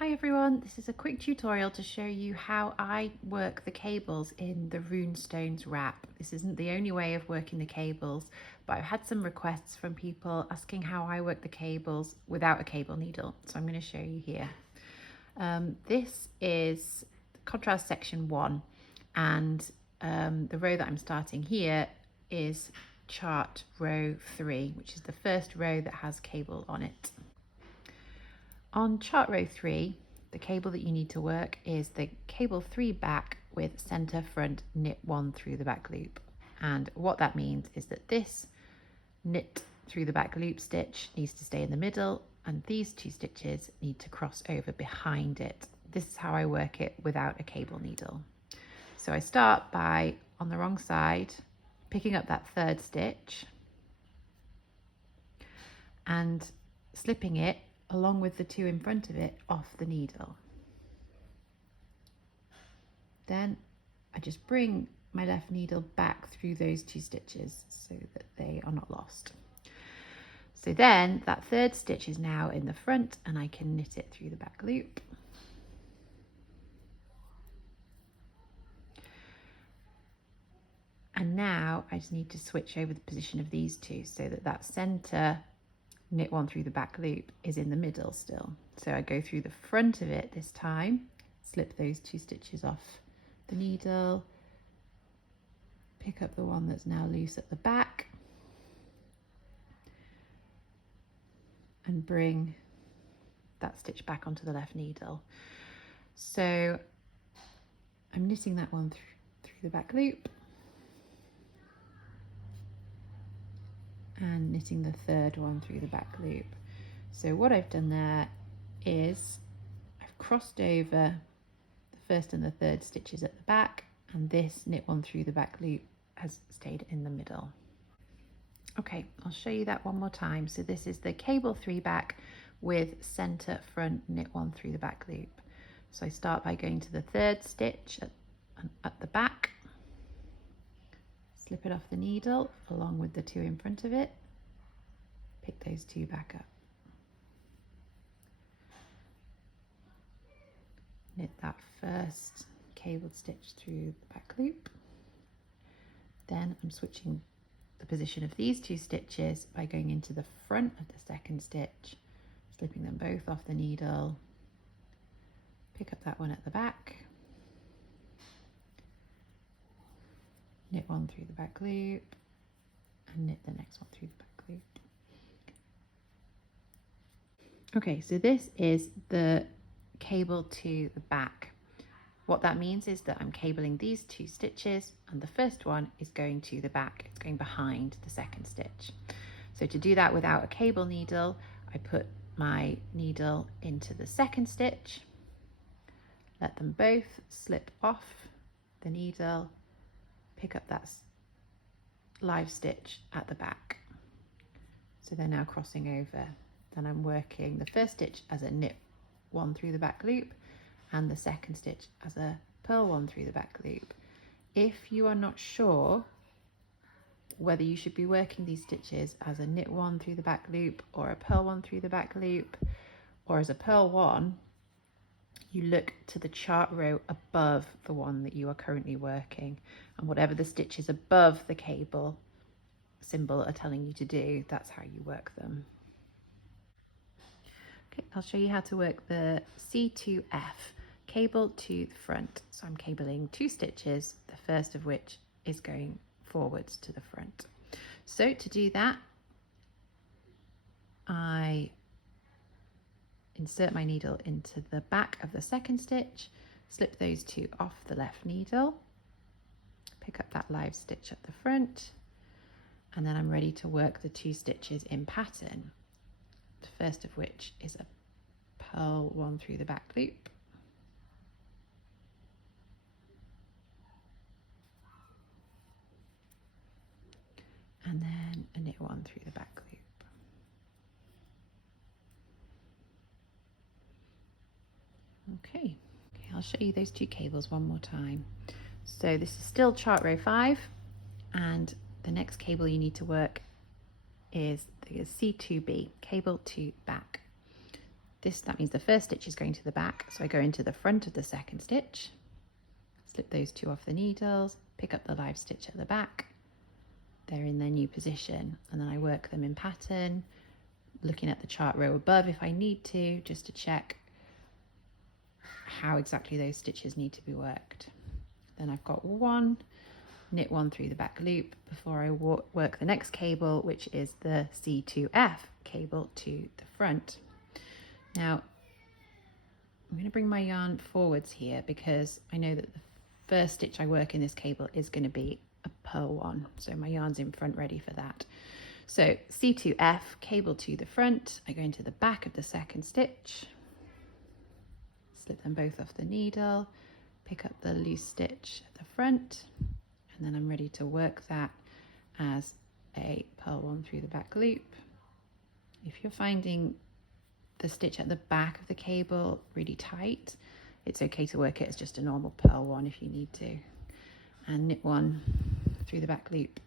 Hi everyone, this is a quick tutorial to show you how I work the cables in the Runestones Wrap. This isn't the only way of working the cables, but I've had some requests from people asking how I work the cables without a cable needle, so I'm going to show you here. This is contrast section 1, and the row that I'm starting here is chart row 3, which is the first row that has cable on it. On chart row 3, the cable that you need to work is the cable 3 back with center front knit 1 through the back loop. And what that means is that this knit through the back loop stitch needs to stay in the middle, and these two stitches need to cross over behind it. This is how I work it without a cable needle. So I start by, on the wrong side, picking up that third stitch and slipping it along with the two in front of it off the needle. Then I just bring my left needle back through those two stitches so that they are not lost. So then that third stitch is now in the front and I can knit it through the back loop. And now I just need to switch over the position of these two so that that center knit 1 through the back loop is in the middle still. So I go through the front of it this time, slip those two stitches off the needle, pick up the one that's now loose at the back, and bring that stitch back onto the left needle. So I'm knitting that one through the back loop and knitting the third one through the back loop. So what I've done there is I've crossed over the first and the third stitches at the back, and this knit 1 through the back loop has stayed in the middle. Okay, I'll show you that one more time. So this is the cable 3 back with center front knit 1 through the back loop. So I start by going to the third stitch at the back, slip it off the needle along with the two in front of it, pick those two back up, knit that first cabled stitch through the back loop. Then I'm switching the position of these two stitches by going into the front of the second stitch, slipping them both off the needle, pick up that one at the back, knit 1 through the back loop, and knit the next one through the back loop. Okay, so this is the cable to the back. What that means is that I'm cabling these two stitches, and the first one is going to the back. It's going behind the second stitch. So to do that without a cable needle, I put my needle into the second stitch, let them both slip off the needle, pick up that live stitch at the back. So they're now crossing over. Then I'm working the first stitch as a knit 1 through the back loop and the second stitch as a purl 1 through the back loop. If you are not sure whether you should be working these stitches as a knit 1 through the back loop or a purl 1 through the back loop or as a purl 1, you look to the chart row above the one that you are currently working, and whatever the stitches above the cable symbol are telling you to do, that's how you work them. Okay, I'll show you how to work the C2F, cable to the front. So I'm cabling 2 stitches, the first of which is going forwards to the front. So to do that, I insert my needle into the back of the second stitch, slip those 2 off the left needle, pick up that live stitch at the front, and then I'm ready to work the 2 stitches in pattern. The first of which is a purl 1 through the back loop, and then a knit 1 through the back loop. Okay, I'll show you those 2 cables one more time. So this is still chart row 5, and the next cable you need to work is the C2B, cable to back. That means the first stitch is going to the back, so I go into the front of the second stitch, slip those 2 off the needles, pick up the live stitch at the back. They're in their new position, and then I work them in pattern, looking at the chart row above if I need to, just to check how exactly those stitches need to be worked. Then I've got 1, knit 1 through the back loop before I work the next cable, which is the C2F cable to the front. Now I'm going to bring my yarn forwards here because I know that the first stitch I work in this cable is going to be a purl one, so my yarn's in front ready for that. So C2F cable to the front, I go into the back of the second stitch, slip them both off the needle, pick up the loose stitch at the front, and then I'm ready to work that as a purl one through the back loop. If you're finding the stitch at the back of the cable really tight, it's okay to work it as just a normal purl one if you need to, and knit 1 through the back loop